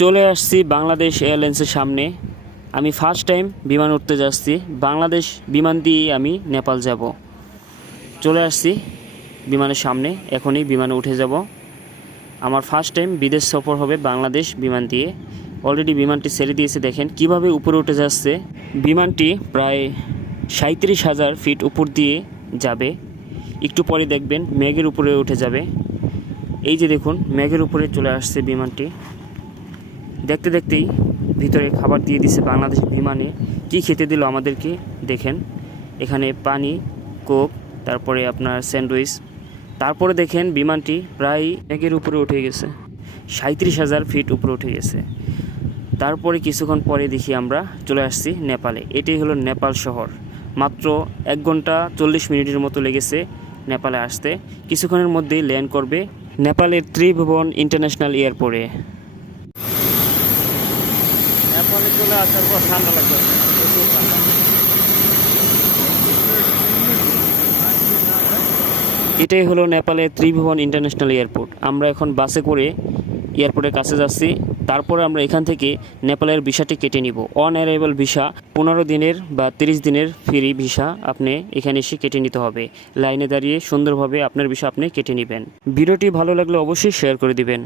চলে আসছি বাংলাদেশ এয়ারলাইন্সের সামনে। আমি ফার্স্ট টাইম বিমান উঠতে যাচ্ছি। বাংলাদেশ বিমান দিয়ে আমি নেপাল যাব। চলে আসছি বিমানের সামনে, এখনই বিমানে উঠে যাব। আমার ফার্স্ট টাইম বিদেশ সফর হবে বাংলাদেশ বিমান দিয়ে। অলরেডি বিমানটি ছেড়ে দিয়েছে, দেখেন কিভাবে উপরে উঠে যাচ্ছে। বিমানটি প্রায় 37,000 ফিট উপর দিয়ে যাবে। একটু পরে দেখবেন মেঘের উপরে উঠে যাবে। এই যে দেখুন মেঘের উপরে চলে আসছে বিমানটি। দেখতে দেখতেই ভিতরে খাবার দিয়ে দিছে বাংলাদেশ বিমানে। কি খেতে দিল আমাদেরকে দেখেন, এখানে পানি, কোক, তারপরে আপনার স্যান্ডউইচ। তারপরে দেখেন বিমানটি প্রায় মেঘের উপরে উঠে গেছে, 37,000 ফিট উপরে উঠে গেছে। তারপরে কিছুক্ষণ পরে দেখি আমরা চলে আসছি নেপালে। এটাই হলো নেপাল শহর। মাত্র 1 ঘন্টা 40 মিনিটের মতো লেগেছে নেপালে আসতে। কিছুক্ষণের মধ্যেই ল্যান্ড করবে নেপালের ত্রিভুবন ইন্টারন্যাশনাল এয়ারপোর্টে। নেপালে চলে আসার পর ঠান্ডা লাগবে, প্রচুর ঠান্ডা। এটাই হলো নেপালের ত্রিভুবন ইন্টারন্যাশনাল এয়ারপোর্ট। আমরা এখন বাসে করে এয়ারপোর্টের কাছে যাচ্ছি। তারপরে আমরা এখান থেকে নেপালের ভিসাটি কেটে নিব। অন অ্যারাইভাল ভিসা 15 দিনের বা 30 দিনের ফ্রি ভিসা আপনি এখানে এসে কেটে নিতে হবে। লাইনে দাঁড়িয়ে সুন্দরভাবে আপনার ভিসা আপনি কেটে নেবেন। ভিডিওটি ভালো লাগলে অবশ্যই শেয়ার করে দিবেন।